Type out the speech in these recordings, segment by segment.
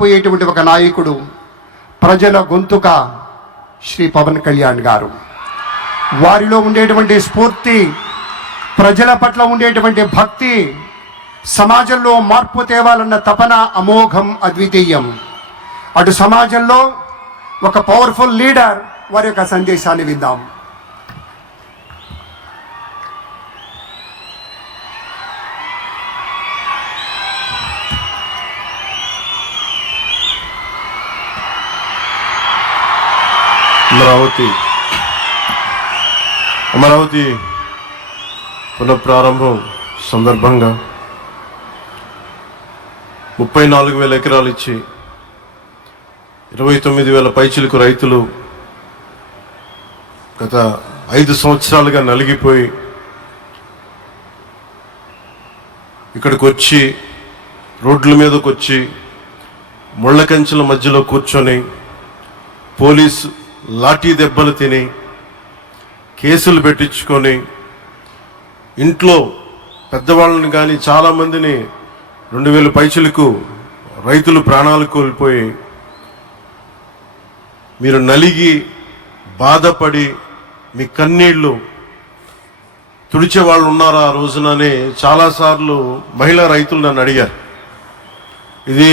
కోల్పోయేటువంటి ఒక నాయకుడు, ప్రజల గొంతుక శ్రీ పవన్ కళ్యాణ్ గారు. వారిలో ఉండేటువంటి స్ఫూర్తి, ప్రజల పట్ల ఉండేటువంటి భక్తి, సమాజంలో మార్పు తేవాలన్న తపన అమోఘం, అద్వితీయం. అటు సమాజంలో ఒక పవర్ఫుల్ లీడర్, వారి యొక్క సందేశాన్ని విందాం. అమరావతి పునఃప్రారంభం సందర్భంగా 34,000 ఎకరాలు ఇచ్చి 29,000 పైచిలకు రైతులు గత 5 సంవత్సరాలుగా నలిగిపోయి ఇక్కడికి వచ్చి రోడ్ల మీదకి వచ్చి ముళ్ళ కంచెల మధ్యలో కూర్చొని పోలీసు లాఠీ దెబ్బలు తిని కేసులు పెట్టించుకొని ఇంట్లో పెద్దవాళ్ళని కానీ చాలామందిని 2,000 పైచిలకు రైతులు ప్రాణాలు కోల్పోయి మీరు నలిగి బాధపడి మీ కన్నీళ్ళు తుడిచే వాళ్ళు ఉన్నారా ఆ రోజునని చాలాసార్లు మహిళా రైతులు నన్ను అడిగారు. ఇది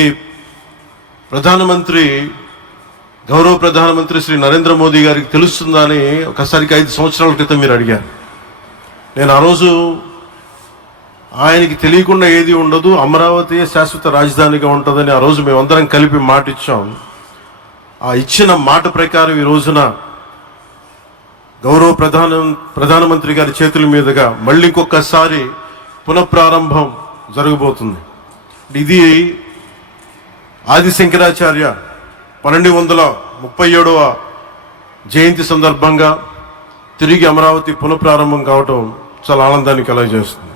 గౌరవ ప్రధానమంత్రి శ్రీ నరేంద్ర మోదీ గారికి తెలుస్తుందా అని ఒకసారికి 5 సంవత్సరాల క్రితం మీరు అడిగారు. నేను ఆ రోజు ఆయనకి తెలియకుండా ఏది ఉండదు, అమరావతి శాశ్వత రాజధానిగా ఉంటుందని ఆ రోజు మేమందరం కలిపి మాట ఇచ్చాం. ఆ ఇచ్చిన మాట ప్రకారం ఈ రోజున గౌరవ ప్రధానమంత్రి గారి చేతుల మీదుగా మళ్ళీ ఇంకొకసారి పునఃప్రారంభం జరగబోతుంది. ఇది ఆది శంకరాచార్య 1237వ జయంతి సందర్భంగా తిరిగి అమరావతి పునఃప్రారంభం కావటం చాలా ఆనందాన్ని కలగజేస్తుంది.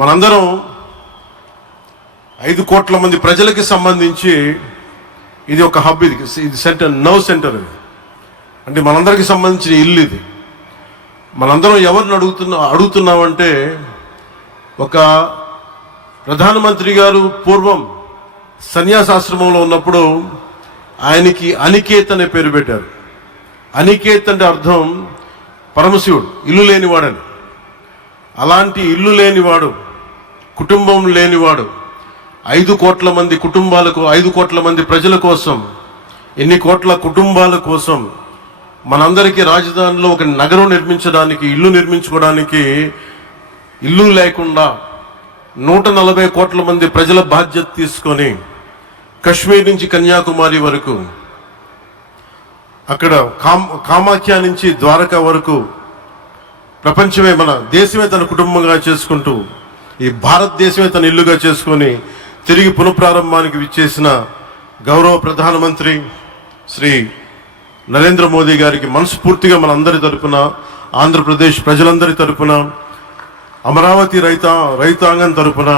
మనందరం 5 కోట్ల మంది ప్రజలకి సంబంధించి ఇది ఒక హబ్, ఇది సెంటర్, నర్వ్ సెంటర్. ఇది అంటే మనందరికి సంబంధించిన ఇల్లు. ఇది మనందరం ఎవరిని అడుగుతున్నామంటే, ఒక ప్రధానమంత్రి గారు పూర్వం సన్యాసాశ్రమంలో ఉన్నప్పుడు ఆయనకి అనికేత్ అనే పేరు పెట్టారు. అనికేత్ అంటే అర్థం పరమశివుడు, ఇల్లు లేనివాడని. అలాంటి ఇల్లు లేనివాడు, కుటుంబం లేనివాడు 5 కోట్ల మంది కుటుంబాలకు, 5 కోట్ల మంది ప్రజల కోసం, ఎన్ని కోట్ల కుటుంబాల కోసం మనందరికీ రాజధానిలో ఒక నగరం నిర్మించడానికి, ఇల్లు నిర్మించుకోవడానికి ఇల్లు లేకుండా 140 కోట్ల మంది ప్రజల బాధ్యత తీసుకొని కశ్మీర్ నుంచి కన్యాకుమారి వరకు, అక్కడ కామాఖ్య నుంచి ద్వారకా వరకు ప్రపంచమే, మన దేశమే తన కుటుంబంగా చేసుకుంటూ ఈ భారతదేశమే తన ఇల్లుగా చేసుకొని తిరిగి పునఃప్రారంభానికి విచ్చేసిన గౌరవ ప్రధానమంత్రి శ్రీ నరేంద్ర మోదీ గారికి మనస్ఫూర్తిగా మనందరి తరపున, ఆంధ్రప్రదేశ్ ప్రజలందరి తరపున, అమరావతి రైతాంగం తరపున,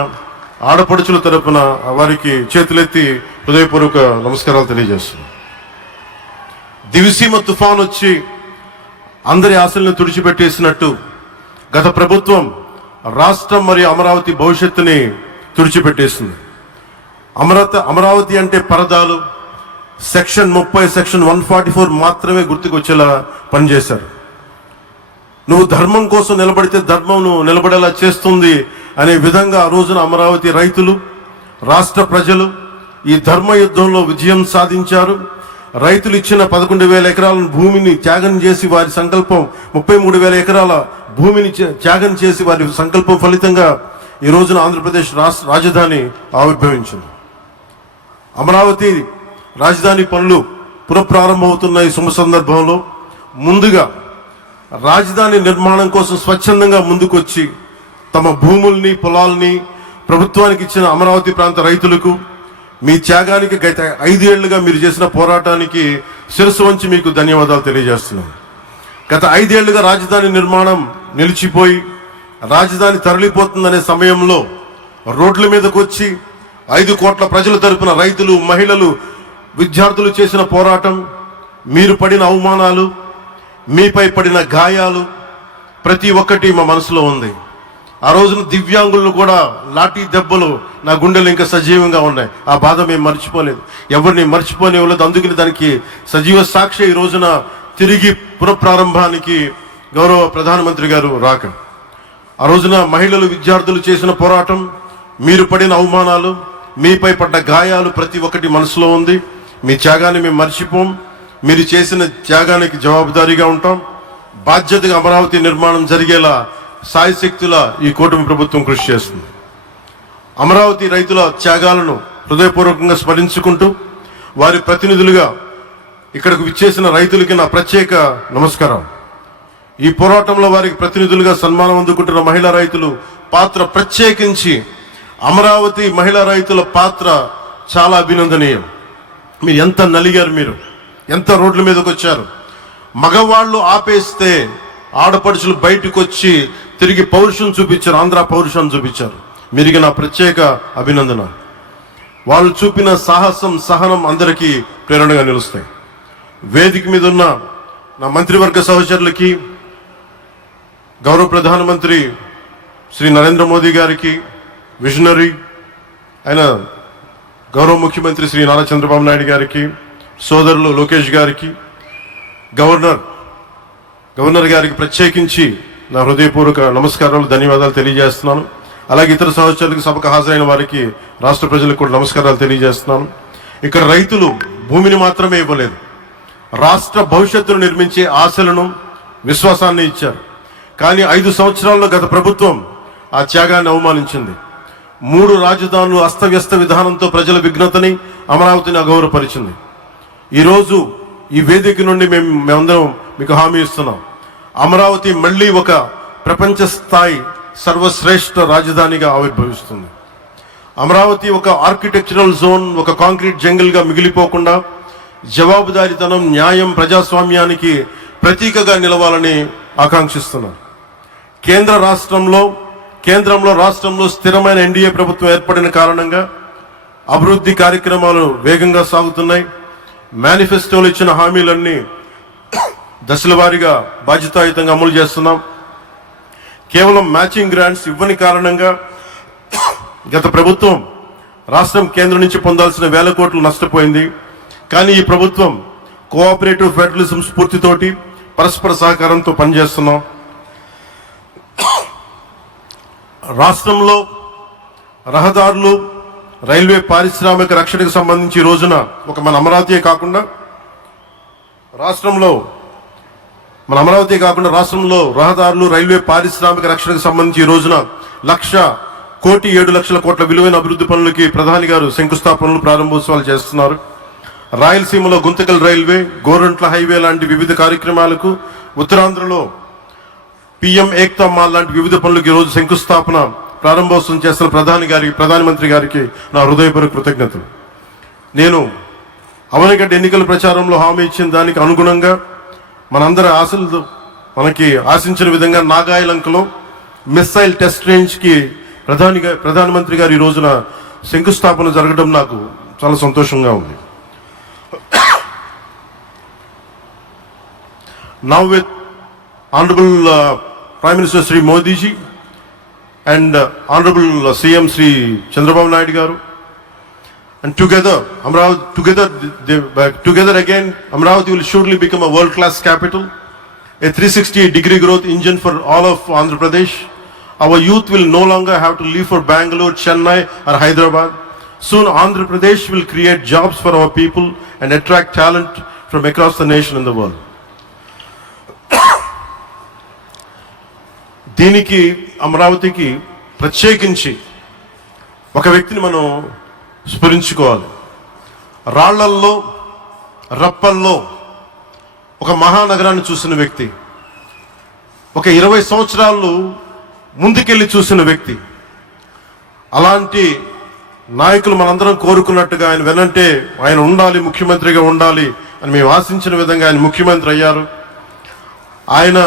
ఆడపడుచుల తరపున వారికి చేతులెత్తి హృదయపూర్వక నమస్కారాలు తెలియజేస్తున్నాం. దివిసీమ తుఫాన్ వచ్చి అందరి ఆశలను తుడిచిపెట్టేసినట్టు గత ప్రభుత్వం రాష్ట్రం మరియు అమరావతి భవిష్యత్తుని తుడిచిపెట్టేసింది. అమరావతి అంటే పరదాలు, సెక్షన్ 30, సెక్షన్ 144 మాత్రమే గుర్తుకొచ్చేలా పనిచేశారు. నువ్వు ధర్మం కోసం నిలబడితే ధర్మం నువ్వు నిలబడేలా చేస్తుంది అనే విధంగా ఆ రోజున అమరావతి రైతులు, రాష్ట్ర ప్రజలు ఈ ధర్మ యుద్ధంలో విజయం సాధించారు. రైతులు ఇచ్చిన 11,000 ఎకరాల భూమిని త్యాగం చేసి, వారి సంకల్పం 33,000 ఎకరాల భూమిని త్యాగం చేసి వారి సంకల్పం ఫలితంగా ఈ రోజున ఆంధ్రప్రదేశ్ రాజధాని ఆవిర్భవించింది. అమరావతి రాజధాని పనులు పునఃప్రారంభమవుతున్న ఈ శుభ సందర్భంలో ముందుగా రాజధాని నిర్మాణం కోసం స్వచ్ఛందంగా ముందుకొచ్చి తమ భూముల్ని, పొలాల్ని ప్రభుత్వానికి ఇచ్చిన అమరావతి ప్రాంత రైతులకు, మీ త్యాగానికి గత 5 ఏళ్లుగా మీరు చేసిన పోరాటానికి శిరస్సు వంచి మీకు ధన్యవాదాలు తెలియజేస్తున్నాం. గత 5 ఏళ్లుగా రాజధాని నిర్మాణం నిలిచిపోయి రాజధాని తరలిపోతుందనే సమయంలో రోడ్ల మీదకు వచ్చి 5 కోట్ల ప్రజల తరపున రైతులు, మహిళలు, విద్యార్థులు చేసిన పోరాటం, మీరు పడిన అవమానాలు, మీపై పడిన గాయాలు ప్రతి ఒక్కటి మా మనసులో ఉంది. ఆ రోజున దివ్యాంగులను కూడా లాఠీ దెబ్బలు నా గుండెలు ఇంకా సజీవంగా ఉన్నాయి. ఆ బాధ మేము మర్చిపోలేదు, ఎవరిని మర్చిపోనివ్వలేదు. అందుకని దానికి సజీవ సాక్షి ఈ రోజున తిరిగి పునఃప్రారంభానికి గౌరవ ప్రధానమంత్రి గారు రాక, ఆ రోజున మహిళలు విద్యార్థులు చేసిన పోరాటం, మీరు పడిన అవమానాలు, మీపై పడ్డ గాయాలు ప్రతి ఒక్కటి మనసులో ఉంది. మీ త్యాగాన్ని మేము మర్చిపోం. మీరు చేసిన త్యాగానికి జవాబుదారీగా ఉంటాం. బాధ్యతగా అమరావతి నిర్మాణం జరిగేలా సాయశక్తుల ఈ కూటమి ప్రభుత్వం కృషి చేస్తుంది. అమరావతి రైతుల త్యాగాలను హృదయపూర్వకంగా స్మరించుకుంటూ వారి ప్రతినిధులుగా ఇక్కడకు విచ్చేసిన రైతులకి నా ప్రత్యేక నమస్కారం. ఈ పోరాటంలో వారికి ప్రతినిధులుగా సన్మానం అందుకుంటున్న మహిళా రైతులు పాత్ర, ప్రత్యేకించి అమరావతి మహిళా రైతుల పాత్ర చాలా అభినందనీయం. మీరు ఎంత నలిగారు, మీరు ఎంత రోడ్ల మీదకి వచ్చారు. మగవాళ్ళు ఆపేస్తే ఆడపడుచులు బయటకు వచ్చి తిరిగి పౌరుషం చూపించారు, ఆంధ్ర పౌరుషం చూపించారు. మీరికి నా ప్రత్యేక అభినందన. వాళ్ళు చూపిన సాహసం, సహనం అందరికీ ప్రేరణగా నిలుస్తాయి. వేదిక మీద ఉన్న నా మంత్రివర్గ సహచరులకి, గౌరవ ప్రధానమంత్రి శ్రీ నరేంద్ర మోదీ గారికి, విజనరీ అయిన గౌరవ ముఖ్యమంత్రి శ్రీ నారా చంద్రబాబు నాయుడు గారికి, సోదరులు లోకేష్ గారికి, గవర్నర్ గారికి ప్రత్యేకించి నా హృదయపూర్వక నమస్కారాలు, ధన్యవాదాలు తెలియజేస్తున్నాను. అలాగే ఇతర సహచరులకు, సభకు హాజరైన వారికి, రాష్ట్ర ప్రజలకు కూడా నమస్కారాలు తెలియజేస్తున్నాను. ఇక్కడ రైతులు భూమిని మాత్రమే ఇవ్వలేదు, రాష్ట్ర భవిష్యత్తును నిర్మించే ఆశలను, విశ్వాసాన్ని ఇచ్చారు. కానీ 5 సంవత్సరాల్లో గత ప్రభుత్వం ఆ త్యాగాన్ని అవమానించింది. 3 రాజధానులు అస్తవ్యస్త విధానంతో ప్రజల విఘ్నతని, అమరావతిని అగౌరవపరిచింది. ఈరోజు ఈ వేదిక నుండి మేమందరం మీకు హామీ ఇస్తున్నాం, అమరావతి మళ్ళీ ఒక ప్రపంచ స్థాయి సర్వశ్రేష్ఠ రాజధానిగా ఆవిర్భవిస్తుంది. అమరావతి ఒక ఆర్కిటెక్చరల్ జోన్, ఒక కాంక్రీట్ జంగిల్గా మిగిలిపోకుండా జవాబుదారీతనం, న్యాయం, ప్రజాస్వామ్యానికి ప్రతీకగా నిలవాలని ఆకాంక్షిస్తున్నాం. కేంద్రంలో రాష్ట్రంలో స్థిరమైన ఎన్డీఏ ప్రభుత్వం ఏర్పడిన కారణంగా అభివృద్ధి కార్యక్రమాలు వేగంగా సాగుతున్నాయి. మేనిఫెస్టోలో ఇచ్చిన హామీలన్నీ దశల వారీగా బాధ్యతాయుతంగా అమలు చేస్తున్నాం. కేవలం మ్యాచింగ్ గ్రాంట్స్ ఇవ్వని కారణంగా గత ప్రభుత్వం రాష్ట్రం కేంద్రం నుంచి పొందాల్సిన 1000 కోట్లు నష్టపోయింది. కానీ ఈ ప్రభుత్వం కోఆపరేటివ్ ఫెడరలిజం స్ఫూర్తితోటి, పరస్పర సహకారంతో పనిచేస్తున్నాం. రాష్ట్రంలో రహదారులు, రైల్వే, పారిశ్రామిక రక్షణకు సంబంధించి ఈ రోజున మన అమరావతి కాకుండా రాష్ట్రంలో రహదారులు, రైల్వే, పారిశ్రామిక రక్షణకు సంబంధించి ఈ రోజున 1,07,00,000 కోట్ల విలువైన అభివృద్ధి పనులకి ప్రధాని గారు శంకుస్థాపనలు, ప్రారంభోత్సవాలు చేస్తున్నారు. రాయలసీమలో గుంతకల్ రైల్వే, గోరంట్ల హైవే లాంటి వివిధ కార్యక్రమాలకు, ఉత్తరాంధ్రలో పిఎం ఏక్తా మాల్ లాంటి వివిధ పనులకు ఈరోజు శంకుస్థాపన, ప్రారంభోత్సవం చేస్తున్న ప్రధానమంత్రి గారికి నా హృదయపూర్వక కృతజ్ఞతలు. నేను అవనిగడ్డ ఎన్నికల ప్రచారంలో హామీ ఇచ్చిన దానికి అనుగుణంగా మనందరి ఆశలు మనకి ఆశించిన విధంగా నాగాయలంకలో మిస్సైల్ టెస్ట్ రేంజ్కి ప్రధానమంత్రి గారు ఈ రోజున శంకుస్థాపన జరగడం నాకు చాలా సంతోషంగా ఉంది. Now with Honorable Prime Minister Sri Modi ji and Honorable CM Sri Chandrababu Naidu garu, and together again Amravati will surely become a world-class capital, a 360-degree growth engine for all of Andhra Pradesh. Our youth will no longer have to leave for Bangalore, Chennai or Hyderabad. Soon Andhra Pradesh will create jobs for our people and attract talent from across the nation and the world. దీనికి అమరావతికి ప్రత్యేకించి ఒక వ్యక్తిని మనం స్మరించుకోవాలి. రాళ్లల్లో, రప్పల్లో ఒక మహానగరాన్ని చూసిన వ్యక్తి, ఒక 20 సంవత్సరాలు ముందుకెళ్ళి చూసిన వ్యక్తి. అలాంటి నాయకులు మనందరం కోరుకున్నట్టుగా ఆయన వెనంటే ఆయన ఉండాలి, ముఖ్యమంత్రిగా ఉండాలి అని మేము ఆశించిన విధంగా ఆయన ముఖ్యమంత్రి అయ్యారు. ఆయన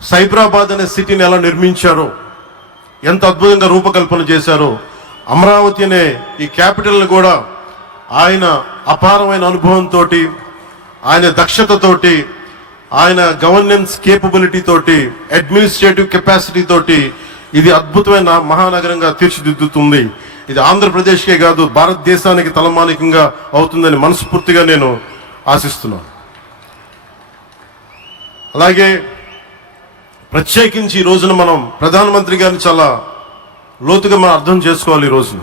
సైబరాబాద్ అనే సిటీని ఎలా నిర్మించారో, ఎంత అద్భుతంగా రూపకల్పన చేశారో, అమరావతి అనే ఈ క్యాపిటల్ని కూడా ఆయన అపారమైన అనుభవంతో, ఆయన దక్షతతోటి, ఆయన గవర్నెన్స్ కేపబిలిటీ తోటి, అడ్మినిస్ట్రేటివ్ కెపాసిటీ తోటి ఇది అద్భుతమైన మహానగరంగా తీర్చిదిద్దుతుంది. ఇది ఆంధ్రప్రదేశ్కే కాదు, భారతదేశానికి తలమానికంగా అవుతుందని మనస్ఫూర్తిగా నేను ఆశిస్తున్నాను. అలాగే ప్రత్యేకించి ఈ రోజున మనం ప్రధానమంత్రి గారిని చాలా లోతుగా మనం అర్థం చేసుకోవాలి. ఈ రోజున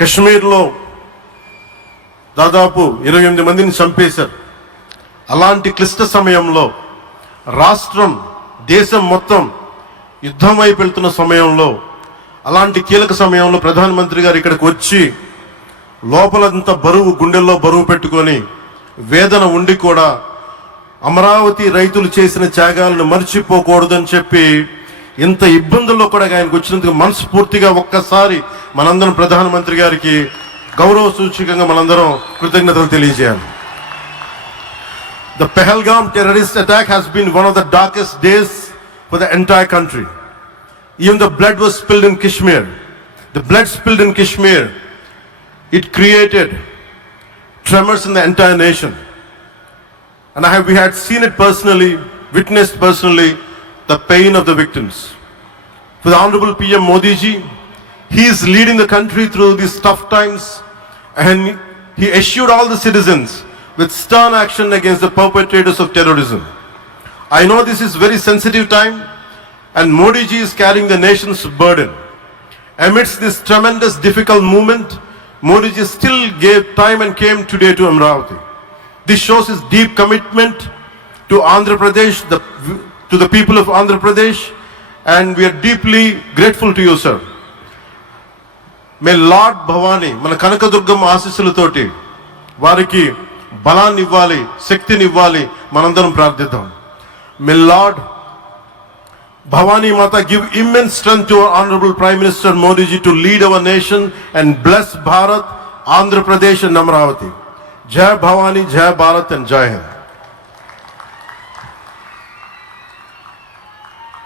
కశ్మీర్లో దాదాపు 28 మందిని చంపేశారు. అలాంటి క్లిష్ట సమయంలో రాష్ట్రం, దేశం మొత్తం యుద్ధం వైపు వెళ్తున్న సమయంలో, అలాంటి కీలక సమయంలో ప్రధానమంత్రి గారు ఇక్కడికి వచ్చి లోపలంతా బరువు, గుండెల్లో బరువు పెట్టుకొని వేదన ఉండి కూడా అమరావతి రైతులు చేసిన త్యాగాలను మర్చిపోకూడదని చెప్పి ఇంత ఇబ్బందుల్లో కూడా ఆయనకు వచ్చినందుకు మనస్ఫూర్తిగా ఒక్కసారి మనందరం ప్రధానమంత్రి గారికి గౌరవ సూచకంగా మనందరం కృతజ్ఞతలు తెలియజేయాలి. The Pahalgam terrorist attack has been one of the darkest days for the entire country. Even the blood was spilled in Kashmir. The blood spilled in Kashmir, it created tremors in the entire nation. And we had seen it personally, witnessed personally, the pain of the victims. For the Honorable PM Modi ji, he is leading the country through these tough times, and he assured all the citizens with stern action against the perpetrators of terrorism. I know this is very sensitive time, and Modi ji is carrying the nation's burden. Amidst this tremendous difficult moment, Modi ji still gave time and came today to Amravati. This shows his deep commitment to Andhra Pradesh, to the people of Andhra Pradesh, and we are deeply grateful to you, sir. May Lord Bhavani, మన కనకదుర్గమ్మ ఆశీస్సులతోటి వారికి బలాన్ని ఇవ్వాలి, శక్తిని ఇవ్వాలి, మనందరం ప్రార్థిద్దాం. May Lord Bhavani Mata give immense strength to our Honorable Prime Minister Modi ji to lead our nation and bless Bharat, Andhra Pradesh and Amravati. Jai Bhavani, Jai Bharat and Jai Hind.